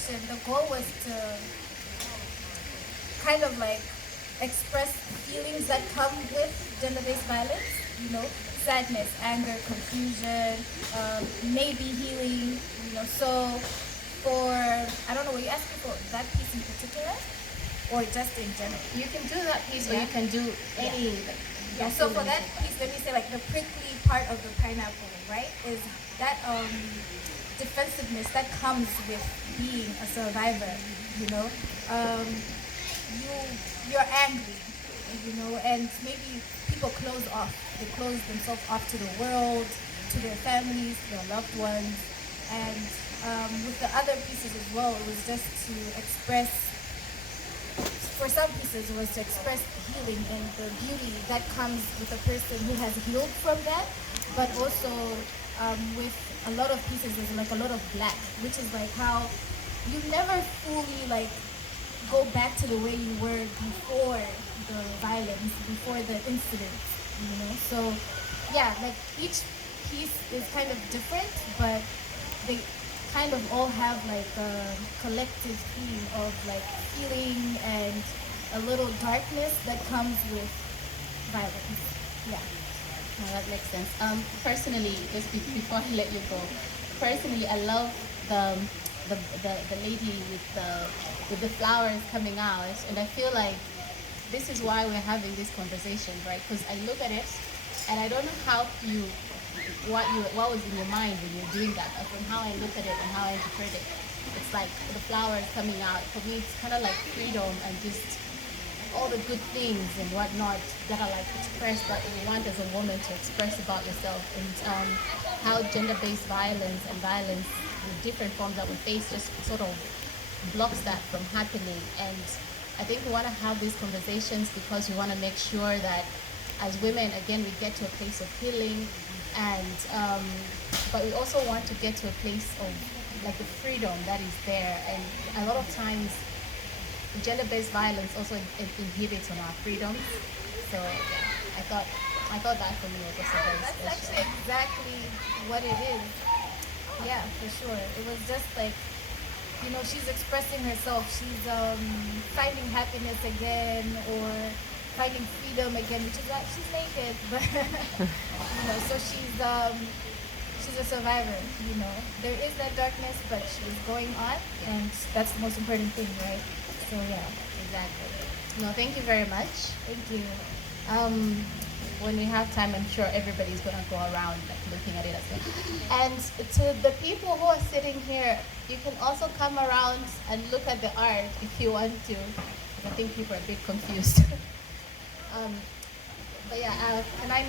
conversation, the goal was to kind of like express feelings that come with gender-based violence, you know, sadness, anger, confusion, maybe healing, you know. So for, I don't know, were you asking for that piece in particular or just in general? You can do that piece, or you can do any. Yeah, so for that piece, let me say like the prickly part of the pineapple, right, is that defensiveness that comes with being a survivor, you know. You're angry, you know, and maybe people close off. They close themselves off to the world, to their families, their loved ones, and with the other pieces as well, it was just to express, for some pieces, it was to express healing and the beauty that comes with a person who has healed from that, but also with a lot of pieces, there's like a lot of black, which is like how you never fully like go back to the way you were before the violence, before the incident, you know? So yeah, like each piece is kind of different, but they kind of all have like a collective theme of like feeling and a little darkness that comes with violence. Yeah. No, that makes sense. Personally, just before I let you go, personally, I love the lady with the flowers coming out, and I feel like this is why we're having this conversation, right? Because I look at it, and I don't know how what was in your mind when you're doing that. But from how I look at it and how I interpret it, it's like the flowers coming out. For me, it's kind of like freedom and just all the good things and whatnot that are like expressed that you want as a woman to express about yourself, and how gender-based violence and violence, the different forms that we face, just sort of blocks that from happening. And I think we want to have these conversations because we want to make sure that as women, again, we get to a place of healing, and but we also want to get to a place of like the freedom that is there. And a lot of times gender-based violence also inhibits on our freedom. So yeah, I thought that for me was also very That's special. actually exactly what it is. Yeah, for sure. It was just like, you know, she's expressing herself. She's finding happiness again, or finding freedom again, which is why she's naked. But you know, so she's a survivor. You know, there is that darkness, but she was going on, and that's the most important thing, right? So yeah, Exactly. No, thank you very much. thank you. When we have time, I'm sure everybody's gonna go around like looking at it as well. And to the people who are sitting here, you can also come around and look at the art if you want to. I think people are a bit confused. But yeah, can I now